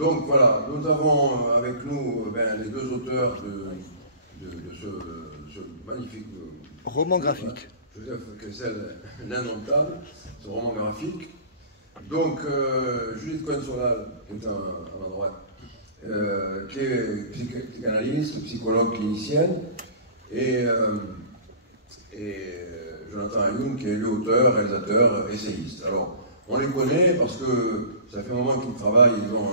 Donc voilà, nous avons avec nous les deux auteurs de ce magnifique roman graphique. Joseph Kessel, l'indomptable, ce roman graphique. Donc Judith Cohen-Solal, qui est à ma droite, qui est psychanalyste, psychologue clinicienne, et Jonathan Ayoun, qui est lui auteur, réalisateur, essayiste. Alors, on les connaît parce que ça fait un moment qu'ils travaillent, ils ont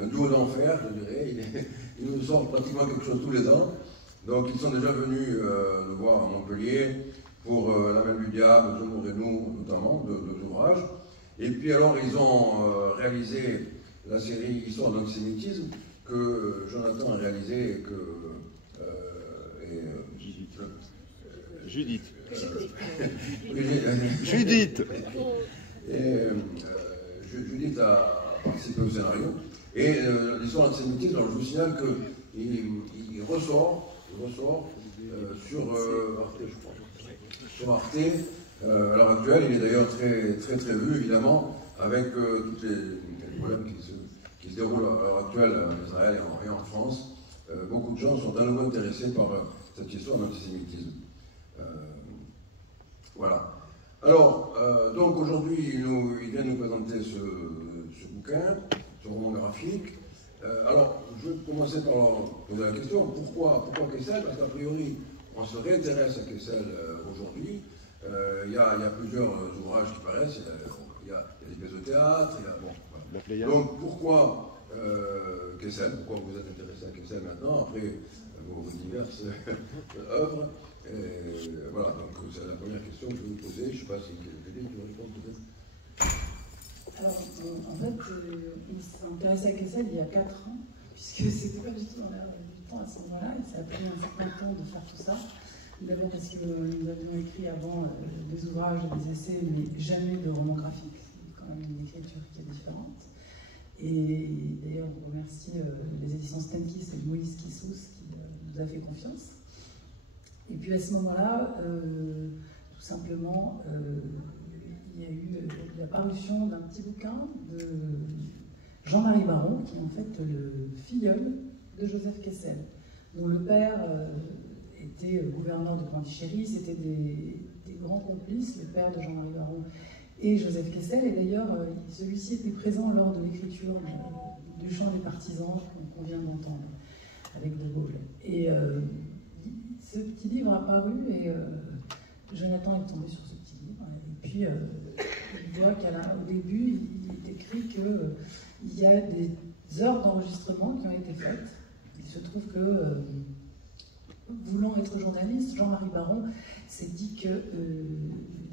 un duo d'enfer, je dirais. Ils nous sortent pratiquement quelque chose tous les ans. Donc, ils sont déjà venus nous voir à Montpellier pour La Main du Diable, Zemmour et nous, notamment, deux ouvrages. Et puis, alors, ils ont réalisé la série Histoire d'antisémitisme que Jonathan a réalisé et que. Judith. Judith. Et Judith a participé au scénario. Et l'histoire de l'antisémitisme, je vous signale qu'il ressort sur Arte. À l'heure actuelle, il est d'ailleurs très vu, évidemment, avec tous les problèmes qui se déroulent à l'heure actuelle en Israël et en France. Beaucoup de gens sont à nouveau intéressés par cette histoire d'antisémitisme. Voilà. Alors, donc aujourd'hui, il vient nous présenter ce bouquin, ce roman graphique. Alors, je vais commencer par leur poser la question, pourquoi Kessel? Parce qu'a priori, on se réintéresse à Kessel aujourd'hui. Il y a plusieurs ouvrages qui paraissent, il y a des pièces de théâtre, voilà. Donc pourquoi Kessel? Pourquoi vous êtes intéressé à Kessel maintenant, après vos diverses œuvres? Voilà, donc c'est la première question que je vais vous poser. Je ne sais pas si Julie, tu veux répondre peut-être. Alors, en fait, il s'est intéressé à Kessel il y a 4 ans, puisque c'était pas du tout dans l'air du temps à ce moment-là, et ça a pris un certain temps de faire tout ça. D'abord parce que nous avions écrit avant des ouvrages, des essais, mais jamais de romans graphiques. C'est quand même une écriture qui est différente. Et d'ailleurs, on remercie les éditions Stenkis et Moïse Kissous qui nous a fait confiance. Et puis à ce moment-là, tout simplement, il y a eu la parution d'un petit bouquin de Jean-Marie Baron, qui est en fait le filleul de Joseph Kessel, dont le père était gouverneur de Pondichéry. C'était des grands complices, le père de Jean-Marie Baron et Joseph Kessel. Et d'ailleurs, celui-ci était présent lors de l'écriture du Chant des partisans qu'on vient d'entendre avec De Gaulle. Et ce petit livre a paru et Jonathan est tombé sur ce petit livre. Et puis, il voit qu'au début, il est écrit qu'il y a des heures d'enregistrement qui ont été faites. Il se trouve que, voulant être journaliste, Jean-Marie Baron s'est dit que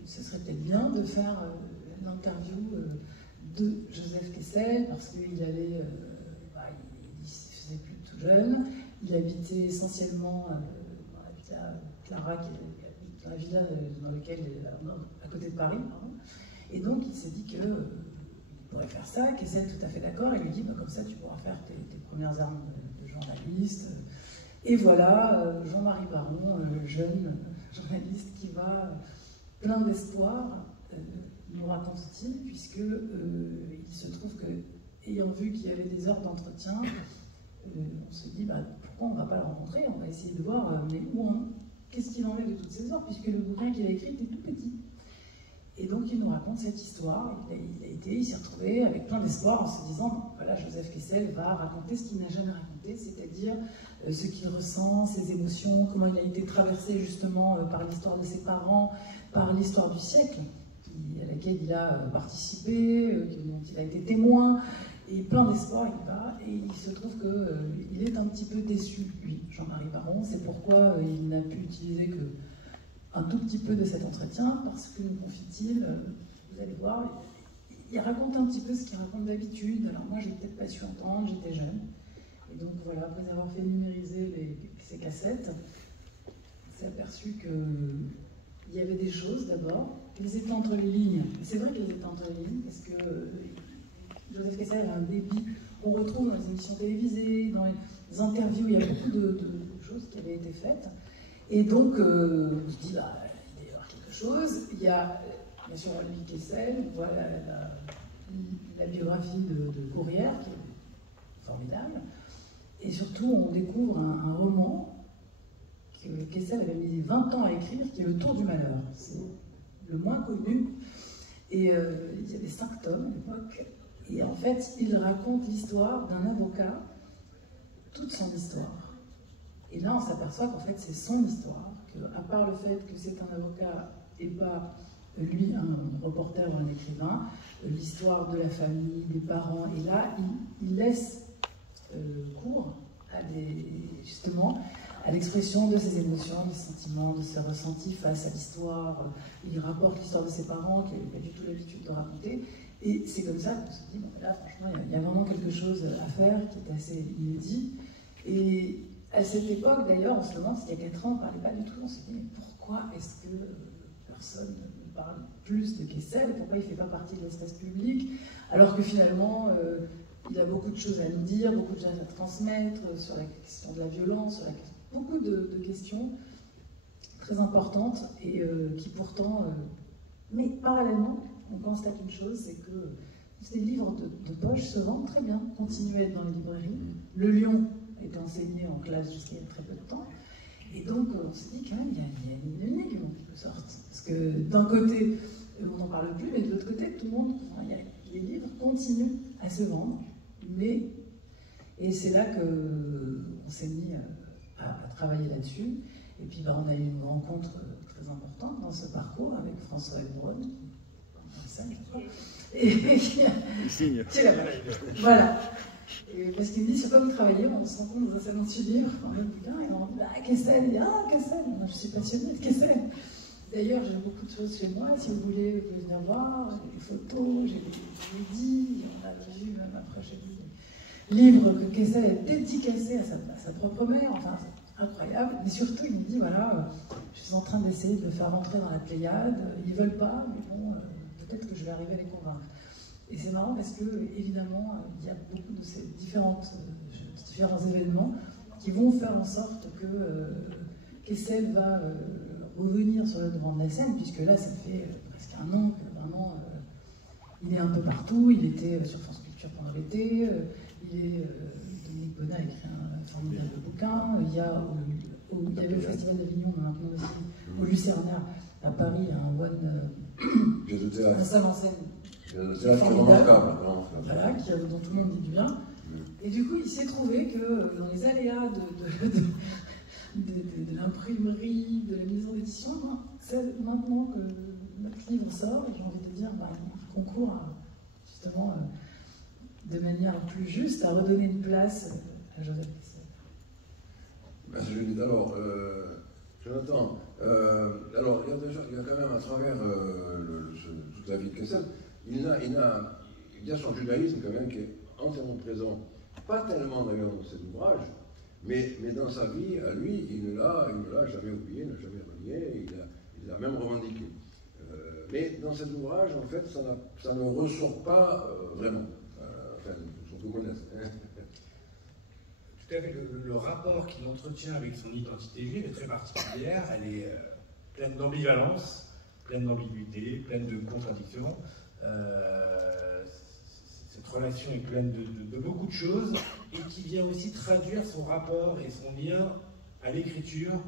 ce serait peut-être bien de faire l'interview de Joseph Kessel, parce qu'il allait, il se faisait plus tout jeune, il habitait essentiellement dans la villa Clara, qui est dans la villa dans laquelle, à côté de Paris, pardon. Et donc il s'est dit qu'il pourrait faire ça. Kessel est tout à fait d'accord, il lui dit comme ça tu pourras faire tes premières armes de journaliste. Et voilà, Jean-Marie Baron, jeune journaliste qui va, plein d'espoir, nous raconte-t-il, puisque il se trouve que, ayant vu qu'il y avait des heures d'entretien, on se dit pourquoi on ne va pas le rencontrer, on va essayer de voir mais qu'est-ce qu'il en est de toutes ces heures, puisque le bouquin qu'il a écrit était tout petit. Et donc il nous raconte cette histoire. Il s'est retrouvé avec plein d'espoir en se disant voilà, Joseph Kessel va raconter ce qu'il n'a jamais raconté, c'est-à-dire ce qu'il ressent, ses émotions, comment il a été traversé justement par l'histoire de ses parents, par l'histoire du siècle à laquelle il a participé, dont il a été témoin, et plein d'espoir il va, et il se trouve qu'il est un petit peu déçu, lui, Jean-Marie Baron. C'est pourquoi il n'a pu utiliser que un tout petit peu de cet entretien, parce que, nous confie-t-il, vous allez voir, il raconte un petit peu ce qu'il raconte d'habitude. Alors moi, j'ai peut-être pas su entendre, j'étais jeune. Et donc voilà, après avoir fait numériser ces cassettes, on s'est aperçu qu'il y avait des choses d'abord. Ils étaient entre les lignes. C'est vrai qu'ils étaient entre les lignes, parce que Joseph Kessel a un débit qu'on retrouve dans les émissions télévisées, dans les interviews. Il y a beaucoup de choses qui avaient été faites. Et donc, on se dit, il doit y avoir quelque chose. Il y a, bien sûr, Olivier Kessel, voilà la biographie de Courrières, qui est formidable. Et surtout, on découvre un roman que Kessel avait mis 20 ans à écrire, qui est Le Tour du Malheur. C'est le moins connu. Et il y avait 5 tomes à l'époque. Et en fait, il raconte l'histoire d'un avocat, toute son histoire. Et là, on s'aperçoit qu'en fait, c'est son histoire. À part le fait que c'est un avocat et pas lui un reporter ou un écrivain, l'histoire de la famille, des parents, et là, il laisse cours à justement à l'expression de ses émotions, de ses sentiments, de ses ressentis face à l'histoire. Il rapporte l'histoire de ses parents qu'il n'avait pas du tout l'habitude de raconter. Et c'est comme ça qu'on se dit, bon, là, franchement, il y a vraiment quelque chose à faire qui est assez inédit. Et à cette époque, d'ailleurs, on se demande, il y a 4 ans, on ne parlait pas du tout, on se dit, mais pourquoi est-ce que personne ne parle plus de Kessel? Pourquoi il ne fait pas partie de l'espace public? Alors que finalement, il a beaucoup de choses à nous dire, beaucoup de choses à transmettre sur la question de la violence, sur beaucoup de questions très importantes et qui pourtant... mais parallèlement, on constate une chose, c'est que ces livres de poche se vendent très bien, continuent à être dans les librairies. Le Lion était enseigné en classe jusqu'à il y a très peu de temps. Et donc, on se dit quand même, il y a une énigme en quelque sorte. Parce que d'un côté, on n'en parle plus, mais de l'autre côté, tout le monde, les livres continuent à se vendre. Et c'est là qu'on s'est mis à travailler là-dessus. Et puis, on a eu une rencontre très importante dans ce parcours avec François Heilbronn, qui est là-bas. Voilà. Et parce qu'il me dit, sur quoi vous travaillez? On se rend compte dans un salon du livre, on a le bouquin, et on dit, ah, Kessel, il dit, ah, Kessel, moi je suis passionnée de Kessel. D'ailleurs, j'ai beaucoup de choses chez moi, si vous voulez, vous pouvez venir voir, j'ai des photos, j'ai des dits, on a vu, même après, j'ai vu des livres que Kessel a dédicacés à sa propre mère, enfin, c'est incroyable. Mais surtout, il me dit, voilà, je suis en train d'essayer de le faire rentrer dans la Pléiade, ils ne veulent pas, mais bon, peut-être que je vais arriver à les convaincre. Et c'est marrant parce que, évidemment, il y a beaucoup de ces différents événements qui vont faire en sorte que Kessel va revenir sur le devant de la scène, puisque là, ça fait presque un an que vraiment, il est un peu partout. Il était sur France Culture pendant l'été. Dominique Bonnat a écrit un formidable bouquin. Il y avait le Festival d'Avignon, maintenant aussi, au Lucernaire, à Paris, un salle en scène. C'est remarquable. Voilà, dont tout le monde dit du bien. Et du coup, il s'est trouvé que dans les aléas de l'imprimerie, de la maison d'édition, c'est maintenant que notre livre sort, j'ai envie de dire, on concourt justement de manière plus juste à redonner une place à Joseph Kessel. Merci. Alors, Jonathan, alors il y a quand même à travers toute la vie de Kessel, il y a son judaïsme quand même qui est entièrement présent, pas tellement d'ailleurs dans cet ouvrage, mais dans sa vie, à lui, il ne l'a jamais oublié, il ne l'a jamais renié, il l'a même revendiqué. Mais dans cet ouvrage, en fait, ça ne ressort pas vraiment. Enfin, on peut connaître. Tout à fait, le rapport qu'il entretient avec son identité juive est très particulière, elle est pleine d'ambivalence, pleine d'ambiguïté, pleine de contradictions. Cette relation est pleine de beaucoup de choses et qui vient aussi traduire son rapport et son lien à l'écriture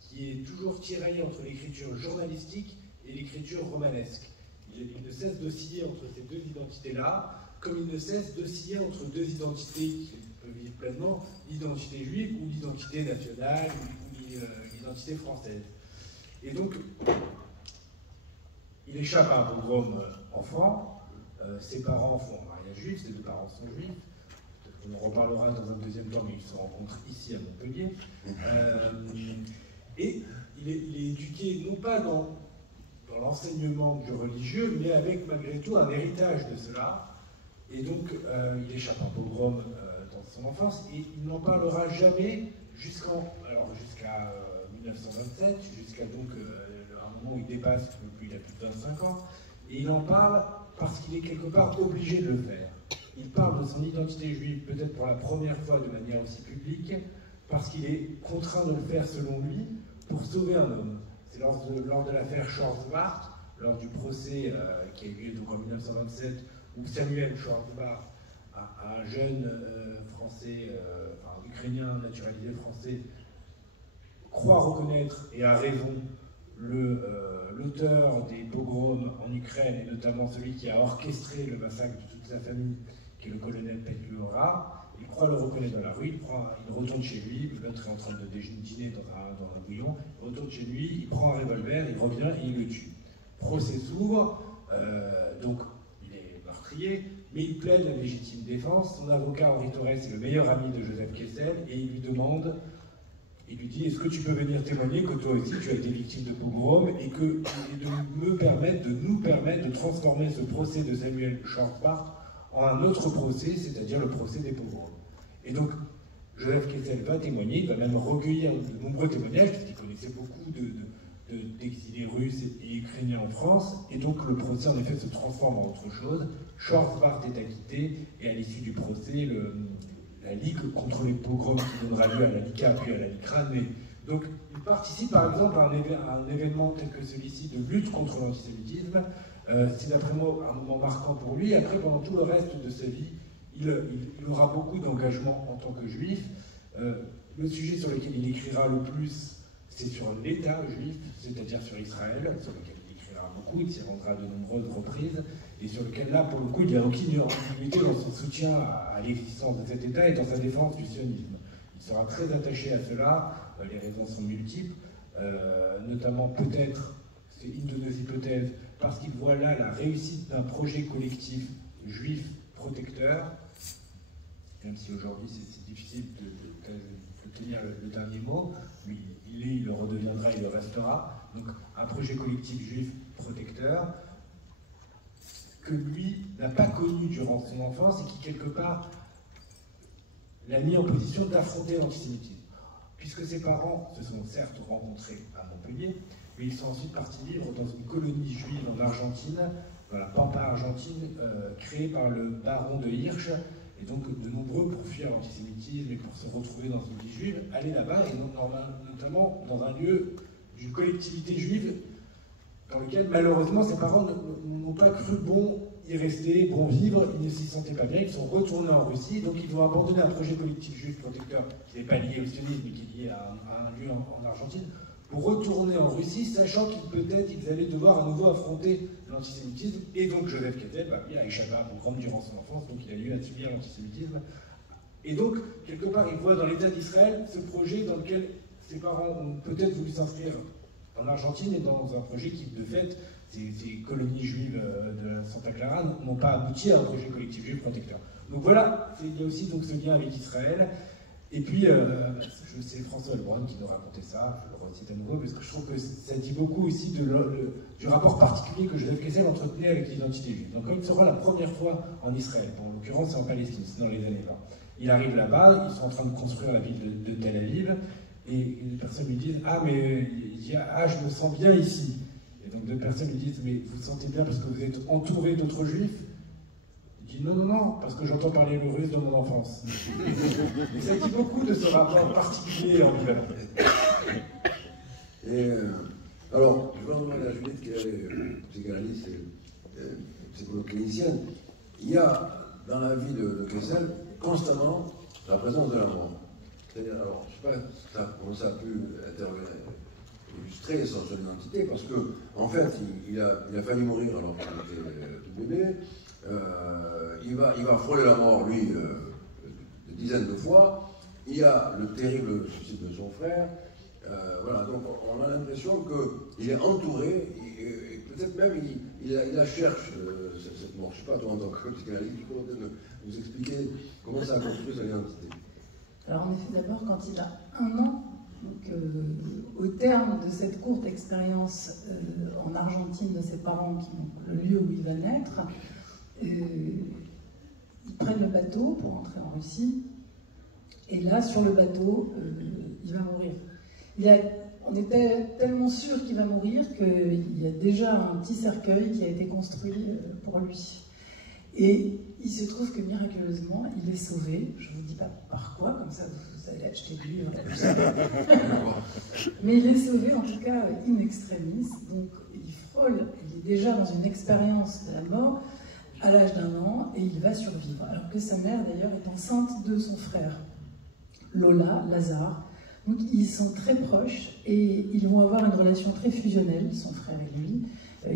qui est toujours tiraillé entre l'écriture journalistique et l'écriture romanesque. Il ne cesse d'osciller entre ces deux identités-là, comme il ne cesse d'osciller entre deux identités qui peuvent vivre pleinement, l'identité juive ou l'identité nationale ou l'identité française. Et donc, il échappe à un pogrom enfant, ses parents font un mariage juif, ses deux parents sont juifs, peut-être qu'on en reparlera dans un deuxième temps, mais ils se rencontrent ici à Montpellier. Et il est éduqué non pas dans l'enseignement du religieux, mais avec malgré tout un héritage de cela. Et donc, il échappe à un pogrom dans son enfance, et il n'en parlera jamais jusqu'à 1927, jusqu'à donc un moment où il dépasse, il a plus de 25 ans, et il en parle parce qu'il est quelque part obligé de le faire. Il parle de son identité juive peut-être pour la première fois de manière aussi publique, parce qu'il est contraint de le faire selon lui pour sauver un homme. C'est lors de l'affaire Schwarzbart, lors du procès qui a eu lieu donc en 1927, où Samuel Schwarzbart, un jeune Français français, ukrainien naturalisé français, croit reconnaître, et a raison, l'auteur des pogroms en Ukraine, et notamment celui qui a orchestré le massacre de toute sa famille, qui est le colonel Petliura. Il croit le reconnaître dans la rue, il retourne chez lui, l'autre est en train de dîner dans un bouillon, il retourne chez lui, il prend un revolver, il revient et il le tue. Procès s'ouvre, donc il est meurtrier, mais il plaide la légitime défense. Son avocat Henri Torres est le meilleur ami de Joseph Kessel et il lui demande, il lui dit: est-ce que tu peux venir témoigner que toi aussi tu as été victime de pogrom et de nous permettre de transformer ce procès de Samuel Schwarzbart en un autre procès, c'est-à-dire le procès des pogroms. Et donc, Joseph Kessel va témoigner, il va même recueillir de nombreux témoignages, puisqu'il connaissait beaucoup d'exilés russes et ukrainiens en France, et donc le procès en effet se transforme en autre chose. Schwarzbart est acquitté, et à l'issue du procès, la Ligue contre les pogroms qui donnera lieu à la LICA puis à la LICRA naît. Donc il participe par exemple à un événement tel que celui-ci de lutte contre l'antisémitisme. C'est d'après moi un moment marquant pour lui. Après, pendant tout le reste de sa vie, il aura beaucoup d'engagement en tant que juif. Le sujet sur lequel il écrira le plus, c'est sur l'État juif, c'est-à-dire sur Israël, sur lequel il écrira beaucoup, il s'y rendra de nombreuses reprises, et sur lequel là, pour le coup, il n'y a aucune ambiguïté dans son soutien à l'existence de cet État et dans sa défense du sionisme. Il sera très attaché à cela, les raisons sont multiples, notamment peut-être, c'est une de nos hypothèses, parce qu'il voit là la réussite d'un projet collectif juif protecteur, même si aujourd'hui c'est difficile de tenir le dernier mot, lui, il le redeviendra, il le restera. Donc un projet collectif juif protecteur que lui n'a pas connu durant son enfance et qui quelque part l'a mis en position d'affronter l'antisémitisme. Puisque ses parents se sont certes rencontrés à Montpellier, mais ils sont ensuite partis vivre dans une colonie juive en Argentine, dans la Pampa argentine, créée par le baron de Hirsch. Et donc de nombreux, pour fuir l'antisémitisme et pour se retrouver dans une vie juive, allaient là-bas, et notamment dans un lieu d'une collectivité juive dans lequel malheureusement ses parents n'ont pas cru bon y rester, bon vivre, ils ne s'y sentaient pas bien, ils sont retournés en Russie, donc ils vont abandonner un projet collectif juif protecteur qui n'est pas lié au sionisme mais qui est lié à un lieu en Argentine, pour retourner en Russie, sachant qu'ils allaient devoir à nouveau affronter l'antisémitisme, et donc Joseph Kessel a échappé à un pogrom durant son enfance, donc il a eu à subir l'antisémitisme. Et donc, quelque part, il voit dans l'État d'Israël ce projet dans lequel ses parents ont peut-être voulu s'inscrire en Argentine, et dans un projet qui, de fait, ces colonies juives de Santa Clara n'ont pas abouti à un projet collectif juif protecteur. Donc voilà, il y a aussi donc, ce lien avec Israël. Et puis, c'est François Lebrun qui nous racontait ça, je le recite à nouveau, parce que je trouve que ça dit beaucoup aussi du rapport particulier que Joseph Kessel entretenait avec l'identité juive. Donc quand il sera la première fois en Israël, bon, en l'occurrence c'est en Palestine, c'est dans les années 20, il arrive là-bas, ils sont en train de construire la ville de Tel Aviv, et une personne lui dit « Ah, mais je me sens bien ici ». Et donc d'autres personnes lui disent « Mais vous vous sentez bien parce que vous êtes entouré d'autres juifs ?» Il dit non, parce que j'entends parler le russe de mon enfance. Et ça dit beaucoup de ce rapport particulier en l'hiver. Et alors, je vais demander à Juliette, qui est psychanalyste et psycholo-clinicienne. Il y a dans la vie de Kessel constamment la présence de la mort. C'est-à-dire, alors, je ne sais pas comment ça a pu illustrer son identité, parce que, en fait, il a failli mourir alors qu'il était tout bébé. Il va frôler la mort, lui, de dizaines de fois. Il y a le terrible suicide de son frère. Voilà, donc on a l'impression qu'il est entouré, et peut-être même il la cherche, cette mort. Je ne sais pas, toi, en tant que psychanalyste, tu peux peut-être nous expliquer comment ça a construit son identité. Alors en effet, d'abord, quand il a 1 an, donc, au terme de cette courte expérience en Argentine de ses parents, qui sont le lieu où il va naître, ils prennent le bateau pour entrer en Russie, et là, sur le bateau, il va mourir. On était tellement sûr qu'il va mourir qu'il y a déjà un petit cercueil qui a été construit pour lui. Et il se trouve que miraculeusement, il est sauvé. Je ne vous dis pas par quoi, comme ça vous allez acheter le livre. Mais il est sauvé, en tout cas, in extremis. Donc il frôle, il est déjà dans une expérience de la mort à l'âge d'1 an, et il va survivre. Alors que sa mère, d'ailleurs, est enceinte de son frère, Lola, Lazare. Donc ils sont très proches, et ils vont avoir une relation très fusionnelle, son frère et lui.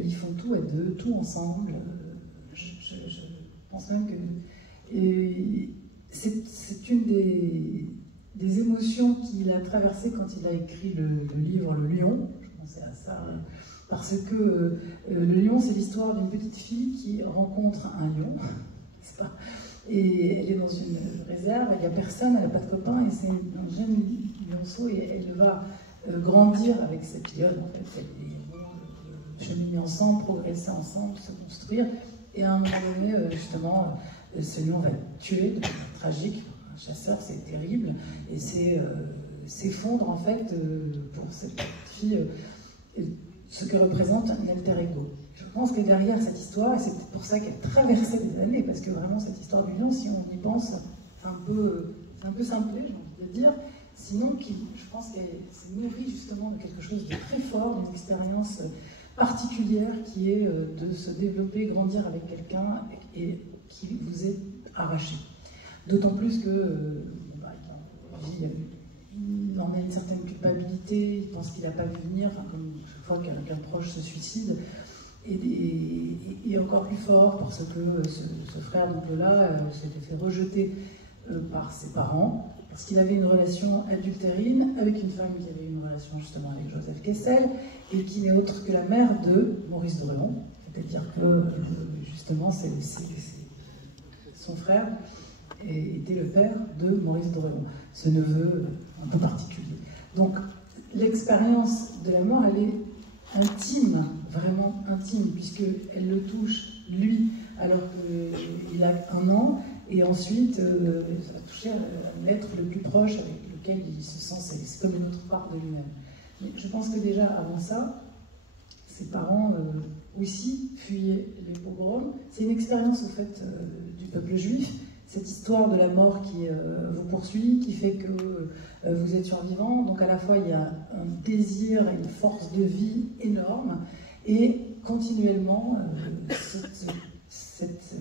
Ils font tout à deux, tout ensemble. Je pense même que c'est une des émotions qu'il a traversées quand il a écrit le livre Le Lion. Je pensais à ça, parce que Le Lion, c'est l'histoire d'une petite fille qui rencontre un lion, n'est-ce pas? Et elle est dans une réserve, il n'y a personne, elle n'a pas de copain, et c'est un jeune lionceau, et elle va grandir avec cette lionne, en fait. Ils vont cheminer ensemble, progresser ensemble, se construire, et à un moment donné, justement, ce lion va être tué de manière tragique. Un chasseur, c'est terrible, et c'est s'effondre, en fait, pour cette petite fille, ce que représente un alter ego. Je pense que derrière cette histoire, et c'est pour ça qu'elle traversait des années, parce que vraiment cette histoire du lion, si on y pense, c'est un peu simplé, j'ai envie de dire, sinon je pense qu'elle s'est nourrie justement de quelque chose de très fort, d'une expérience particulière qui est de se développer, grandir avec quelqu'un et qui vous est arraché. D'autant plus que il en a une certaine culpabilité, il pense qu'il n'a pas vu venir, enfin, comme chaque fois qu'un proche se suicide. Et encore plus fort parce que ce frère, donc Lola, s'était fait rejeter par ses parents, parce qu'il avait une relation adultérine avec une femme qui avait une relation justement avec Joseph Kessel, et qui n'est autre que la mère de Maurice Druon. C'est-à-dire que justement, son frère était le père de Maurice Druon, ce neveu un peu particulier. Donc l'expérience de la mort, elle est intime, vraiment intime, puisqu'elle le touche, lui, alors qu'il a 1 an, et ensuite, ça va toucher l'être le plus proche avec lequel il se sent, c'est comme une autre part de lui-même. Mais je pense que déjà, avant ça, ses parents aussi fuyaient les pogroms. C'est une expérience, au fait, du peuple juif, cette histoire de la mort qui vous poursuit, qui fait que vous êtes survivant. Donc à la fois, il y a un désir et une force de vie énorme, et continuellement, cette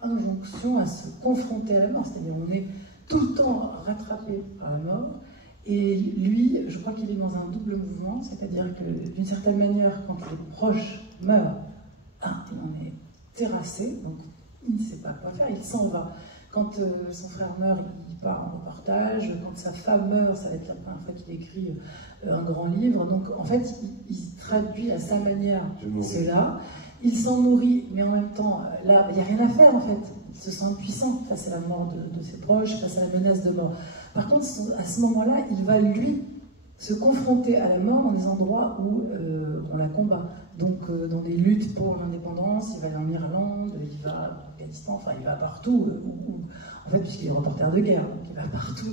injonction à se confronter à la mort. C'est-à-dire on est tout le temps rattrapé par la mort. Et lui, je crois qu'il est dans un double mouvement, c'est-à-dire que d'une certaine manière, quand les proches meurent, il en est terrassé, donc il ne sait pas quoi faire, il s'en va. Quand son frère meurt, il part en reportage. Quand sa femme meurt, ça va être la première fois qu'il écrit un grand livre. Donc en fait, il traduit à sa manière cela. Il s'en nourrit, mais en même temps, là, il n'y a rien à faire en fait. Il se sent impuissant face à la mort de ses proches, face à la menace de mort. Par contre, à ce moment-là, il va lui se confronter à la mort dans des endroits où on la combat. Donc dans des luttes pour l'indépendance, il va aller en Irlande, il va en Afghanistan, enfin il va partout, en fait puisqu'il est reporter de guerre, donc il va partout,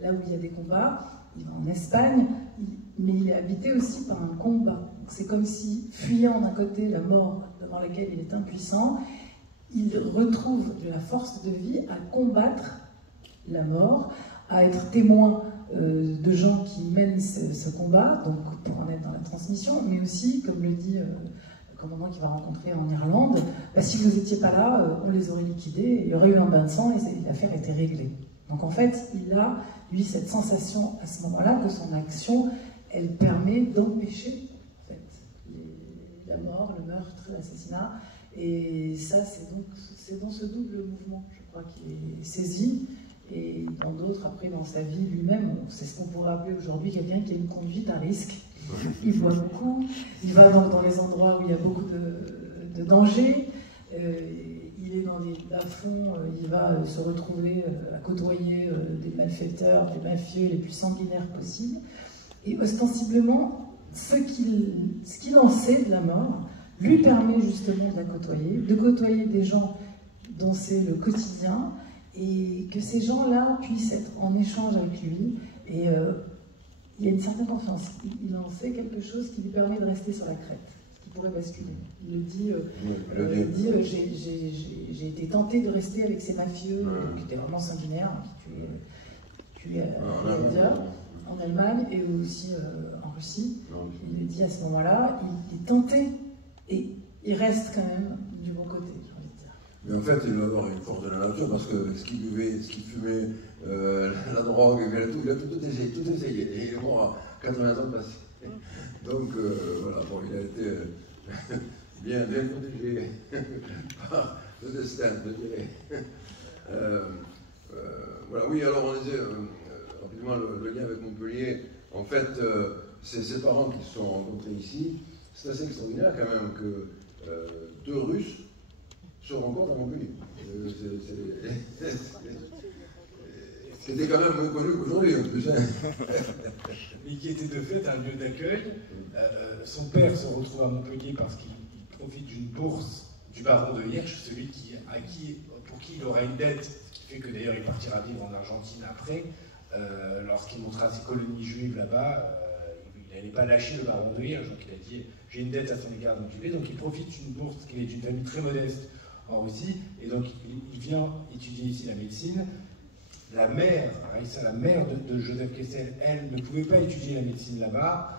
là où il y a des combats, il va en Espagne, mais il est habité aussi par un combat. C'est comme si, fuyant d'un côté la mort devant laquelle il est impuissant, il retrouve de la force de vie à combattre la mort, à être témoin de gens qui mènent ce combat, donc pour en être dans la transmission, mais aussi, comme le dit le commandant qu'il va rencontrer en Irlande, si vous n'étiez pas là, on les aurait liquidés, il y aurait eu un bain de sang et l'affaire était réglée. Donc en fait, il a, lui, cette sensation à ce moment-là que son action, elle permet d'empêcher en fait, la mort, le meurtre, l'assassinat, et ça, c'est dans ce double mouvement, je crois, qu'il est saisi. Et dans d'autres, après, dans sa vie lui-même, c'est ce qu'on pourrait appeler aujourd'hui quelqu'un qui a une conduite à risque. Il voit beaucoup, il va dans les endroits où il y a beaucoup de dangers, il est dans les bas-fonds, il va se retrouver à côtoyer des malfaiteurs, des mafieux les plus sanguinaires possibles. Et ostensiblement, ce qu'il en sait de la mort lui permet justement de la de côtoyer des gens dont c'est le quotidien, et que ces gens-là puissent être en échange avec lui, et il y a une certaine confiance. Il en sait quelque chose qui lui permet de rester sur la crête, qui pourrait basculer. Il le dit, j'ai été tenté de rester avec ces mafieux qui étaient vraiment sanguinaires, qui tuaient en Allemagne et aussi en Russie. Il le dit à ce moment-là, il est tenté, et il reste quand même du bon côté, j'ai envie de dire. Mais en fait, il doit avoir une force de la nature parce que ce qu'il buvait, ce qu'il fumait, la drogue, il a tout essayé. Et il est mort à 80 ans de passé. Donc voilà, bon, il a été bien protégé par le destin, je dirais. Voilà, oui, alors on disait rapidement le lien avec Montpellier. En fait, c'est ses parents qui se sont rencontrés ici. C'est assez extraordinaire quand même que deux Russes se rencontrent à Montpellier. C'était quand même moins connu qu'aujourd'hui, en plus. Mais qui était de fait un lieu d'accueil. Son père se retrouve à Montpellier parce qu'il profite d'une bourse du baron de Hirsch, celui pour qui il aura une dette, ce qui fait que d'ailleurs il partira vivre en Argentine après. Lorsqu'il montrera ses colonies juives là-bas, il n'allait pas lâcher le baron de Hirsch, donc il a dit j'ai une dette à son égard, donc j'y vais. Donc il profite d'une bourse, qu'il est d'une famille très modeste en Russie, et donc il vient étudier ici la médecine. La mère, Raïssa, la mère de Joseph Kessel, elle ne pouvait pas étudier la médecine là-bas.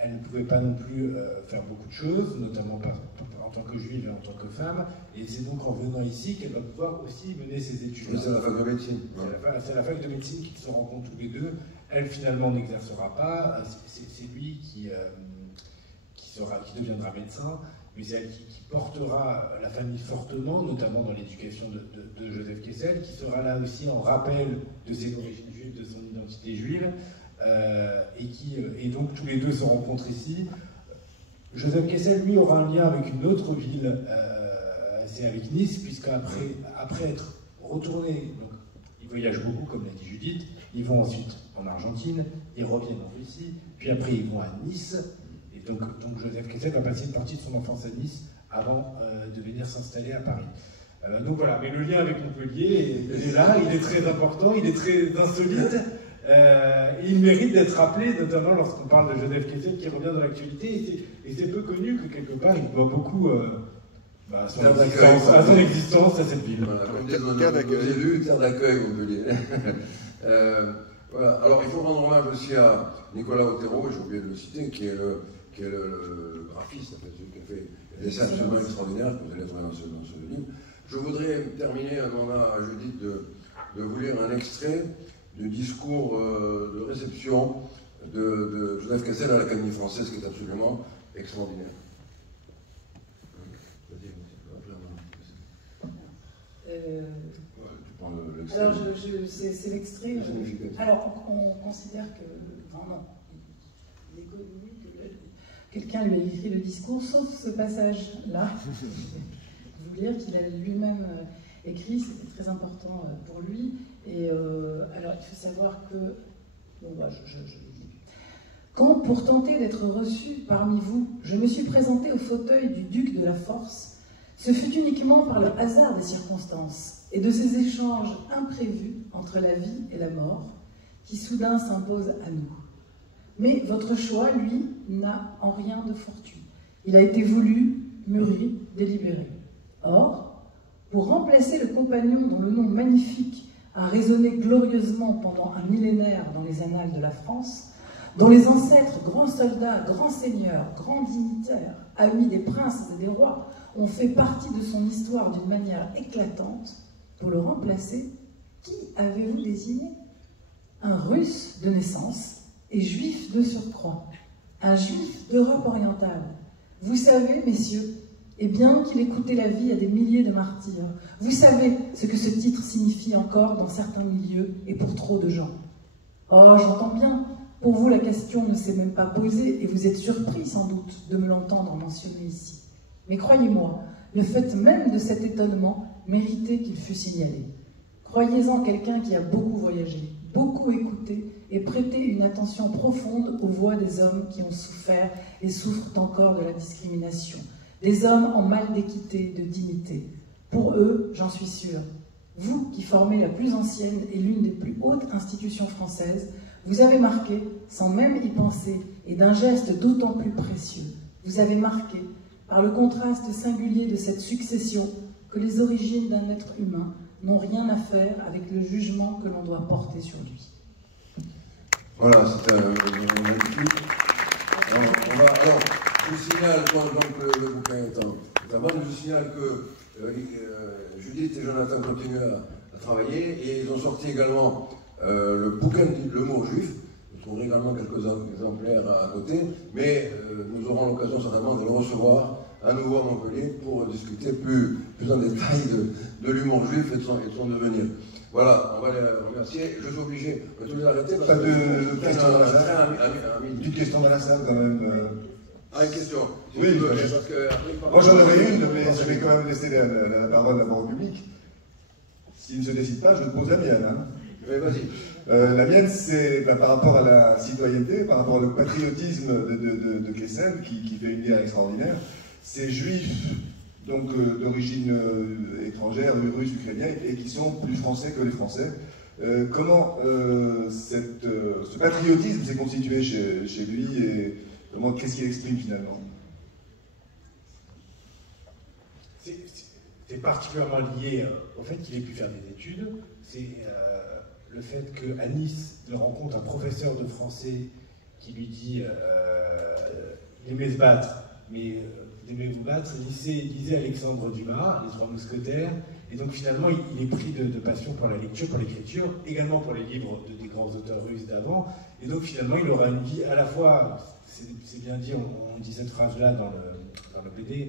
Elle ne pouvait pas non plus faire beaucoup de choses, notamment en tant que juive et en tant que femme. Et c'est donc en venant ici qu'elle va pouvoir aussi mener ses études. C'est la fac de médecine. C'est la fac de médecine qui se rencontrent tous les deux. Elle finalement n'exercera pas. C'est lui qui deviendra médecin. Mais c'est elle qui portera la famille fortement, notamment dans l'éducation de Joseph Kessel, qui sera là aussi en rappel de ses origines juives, de son identité juive, et donc tous les deux se rencontrent ici. Joseph Kessel, lui, aura un lien avec une autre ville, c'est avec Nice, puisqu'après être retourné, donc ils voyagent beaucoup, comme l'a dit Judith, ils vont ensuite en Argentine, ils reviennent en Russie, puis après ils vont à Nice. Donc Joseph Kessel va passer une partie de son enfance à Nice avant de venir s'installer à Paris. Donc voilà, mais le lien avec Montpellier, il est là, il est très important, il est très insolite, et il mérite d'être rappelé, notamment lorsqu'on parle de Joseph Kessel qui revient dans l'actualité, et c'est peu connu que quelque part il doit beaucoup à son existence, à cette ville. Voilà, comme disent nos élus, terre d'accueil, Montpellier. Voilà. Alors il faut rendre hommage aussi à Nicolas Otero, j'ai oublié de le citer, qui est le graphiste, en fait, celui qui a fait des dessins absolument extraordinaires que vous allez trouver dans ce livre. Je voudrais terminer un moment à Judith de vous lire un extrait du discours de réception de Joseph Kessel à l'Académie française, qui est absolument extraordinaire. Alors, c'est l'extrait. Alors, on considère que. Enfin, non. Il est connu que quelqu'un lui a écrit le discours, sauf ce passage-là. Je vais vous lire qu'il a lui-même écrit, c'était très important pour lui. Et alors, il faut savoir que. Bon, bah, quand, pour tenter d'être reçu parmi vous, je me suis présenté au fauteuil du duc de la Force, ce fut uniquement par le hasard des circonstances et de ces échanges imprévus entre la vie et la mort qui soudain s'imposent à nous. Mais votre choix, lui, n'a en rien de fortuit. Il a été voulu, mûri, délibéré. Or, pour remplacer le compagnon dont le nom magnifique a résonné glorieusement pendant un millénaire dans les annales de la France, dont les ancêtres, grands soldats, grands seigneurs, grands dignitaires, amis des princes et des rois, ont fait partie de son histoire d'une manière éclatante, pour le remplacer, qui avez-vous désigné? Un Russe de naissance et juif de surcroît, un juif d'Europe orientale. Vous savez, messieurs, et bien qu'il ait coûté la vie à des milliers de martyrs, vous savez ce que ce titre signifie encore dans certains milieux et pour trop de gens. Oh, j'entends bien, pour vous la question ne s'est même pas posée et vous êtes surpris sans doute de me l'entendre mentionner ici. Mais croyez-moi, le fait même de cet étonnement méritait qu'il fût signalé. Croyez-en quelqu'un qui a beaucoup voyagé, beaucoup écouté et prêté une attention profonde aux voix des hommes qui ont souffert et souffrent encore de la discrimination, des hommes en mal d'équité, de dignité. Pour eux, j'en suis sûre, vous qui formez la plus ancienne et l'une des plus hautes institutions françaises, vous avez marqué, sans même y penser, et d'un geste d'autant plus précieux, vous avez marqué, par le contraste singulier de cette succession, que les origines d'un être humain n'ont rien à faire avec le jugement que l'on doit porter sur lui. Voilà, c'est un magnifique. Alors, je vous signale, donc le bouquin est en avant, je vous signale que Judith et Jonathan continuent à travailler et ils ont sorti également le bouquin Le mot juif. Vous trouverez également quelques exemplaires à noter, mais nous aurons l'occasion certainement de le recevoir à nouveau à Montpellier pour discuter plus en détail de l'humour juif et de son devenir. Voilà, on va les remercier. Je suis obligé de tous les arrêter. Pas de questions dans la salle. Une petite question dans la salle quand même. Ah, une question. Si oui, veux, parce que après, moi j'en aurais une, mais je vais quand même laisser la parole d'abord au public. S'il ne se décide pas, je pose la mienne. Hein. Oui, vas-y. La mienne, c'est par rapport à la citoyenneté, par rapport au patriotisme de Kessel, qui fait une guerre extraordinaire. Ces juifs donc d'origine étrangère, russe, ukrainienne, et qui sont plus français que les Français. Comment ce patriotisme s'est constitué chez lui et qu'est-ce qu'il exprime finalement? C'est particulièrement lié au fait qu'il ait pu faire des études. C'est le fait qu'à Nice, il rencontre un professeur de français qui lui dit il aimait se battre, mais vous aimez vous battre, lisez Alexandre Dumas, Les Trois Mousquetaires, et donc finalement il est pris de passion pour la lecture, pour l'écriture, également pour les livres des grands auteurs russes d'avant, et donc finalement il aura une vie à la fois, c'est bien dit, on dit cette phrase-là dans le BD,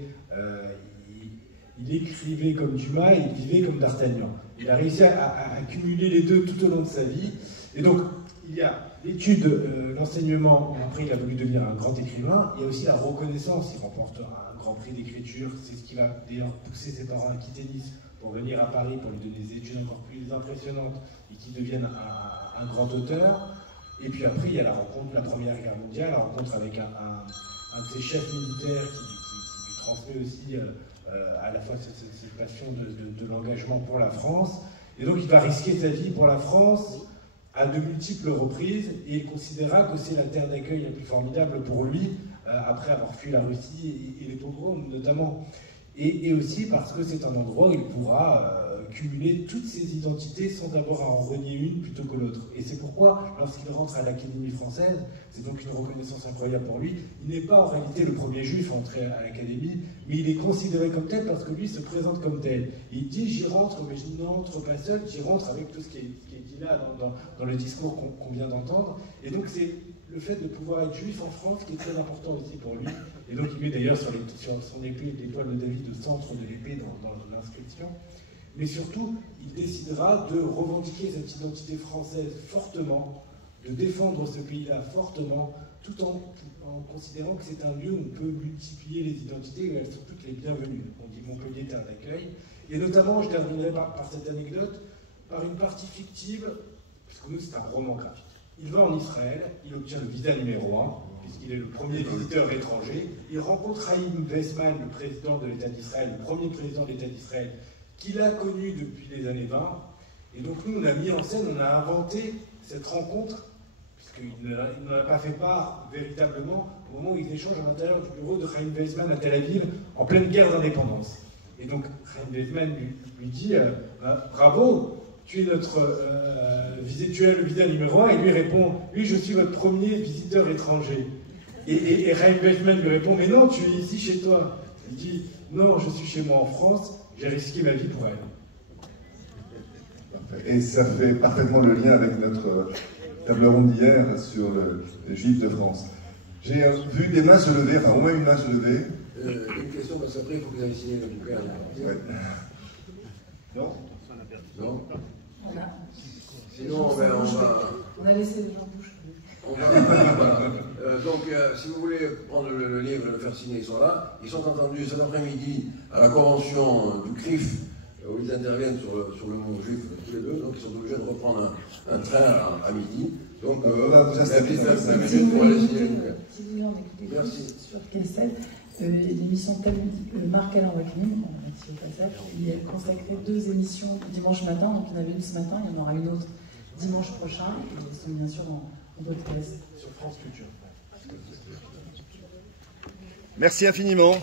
il écrivait comme Dumas et il vivait comme D'Artagnan. Il a réussi à cumuler les deux tout au long de sa vie. Et donc, il y a l'étude, l'enseignement, après il a voulu devenir un grand écrivain, il y a aussi la reconnaissance, il remporte un grand prix d'écriture, c'est ce qui va d'ailleurs pousser ses parents à quitter Nice pour venir à Paris, pour lui donner des études encore plus impressionnantes et qu'il devienne un grand auteur. Et puis après, il y a la rencontre, la Première Guerre mondiale, la rencontre avec un de ses chefs militaires qui lui transmet aussi à la fois cette passion de l'engagement pour la France. Et donc il va risquer sa vie pour la France à de multiples reprises, et il considérera que c'est la terre d'accueil la plus formidable pour lui, après avoir fui la Russie et les pogroms notamment. Et aussi parce que c'est un endroit où il pourra cumuler toutes ses identités sans avoir à en renier une plutôt que l'autre. Et c'est pourquoi, lorsqu'il rentre à l'Académie française, c'est donc une reconnaissance incroyable pour lui, il n'est pas en réalité le premier juif à entrer à l'Académie, mais il est considéré comme tel parce que lui se présente comme tel. Il dit « j'y rentre, mais je n'entre pas seul, j'y rentre avec tout ce qui est dit là dans le discours qu'on vient d'entendre ». Et donc c'est le fait de pouvoir être juif en France qui est très important aussi pour lui. Et donc il met d'ailleurs sur son épée l'étoile de David au centre de l'épée dans l'inscription. Mais surtout, il décidera de revendiquer cette identité française fortement, de défendre ce pays-là fortement, tout en considérant que c'est un lieu où on peut multiplier les identités et elles sont toutes les bienvenues. On dit Montpellier, terre d'accueil. Et notamment, je terminerai par cette anecdote, par une partie fictive, puisque nous, c'est un roman graphique. Il va en Israël, il obtient le visa numéro 1, puisqu'il est le premier visiteur étranger. Il rencontre Chaim Weizmann, le président de l'État d'Israël, le premier président de l'État d'Israël, qu'il a connu depuis les années 20. Et donc nous, on a mis en scène, on a inventé cette rencontre, puisqu'il n'en a pas fait part véritablement au moment où ils échangent à l'intérieur du bureau de Chaim Weizmann à Tel Aviv, en pleine guerre d'indépendance. Et donc Chaim Weizmann lui dit bravo, tu es notre tu es le visa numéro 1, et lui répond oui, je suis votre premier visiteur étranger. Et Chaim Weizmann lui répond mais non, tu es ici chez toi. Il dit non, je suis chez moi en France. J'ai risqué ma vie pour elle. Et ça fait parfaitement le lien avec notre table ronde d'hier sur les Juifs de France. J'ai vu des mains se lever, enfin au moins une main se lever. Une question, parce qu'après il faut que vous ayez signé le bouquin. Ouais. Non. Non. Voilà. Sinon, on a laissé les gens bouche. Voilà. Donc, si vous voulez prendre le livre et le faire signer, ils sont là. Ils sont entendus cet après-midi à la convention du CRIF, où ils interviennent sur le mot juif tous les deux. Donc, ils sont obligés de reprendre un train à midi. Donc, on va vous installer. Si vous voulez, on écoute merci. Sur Kessel, l'émission Marc-Alain Wackening, au passage, il a consacré 2 émissions dimanche matin. Donc, il y en avait une ce matin, il y en aura une autre dimanche prochain. Et ils sont bien sûr en podcast. Sur France Culture. Merci infiniment.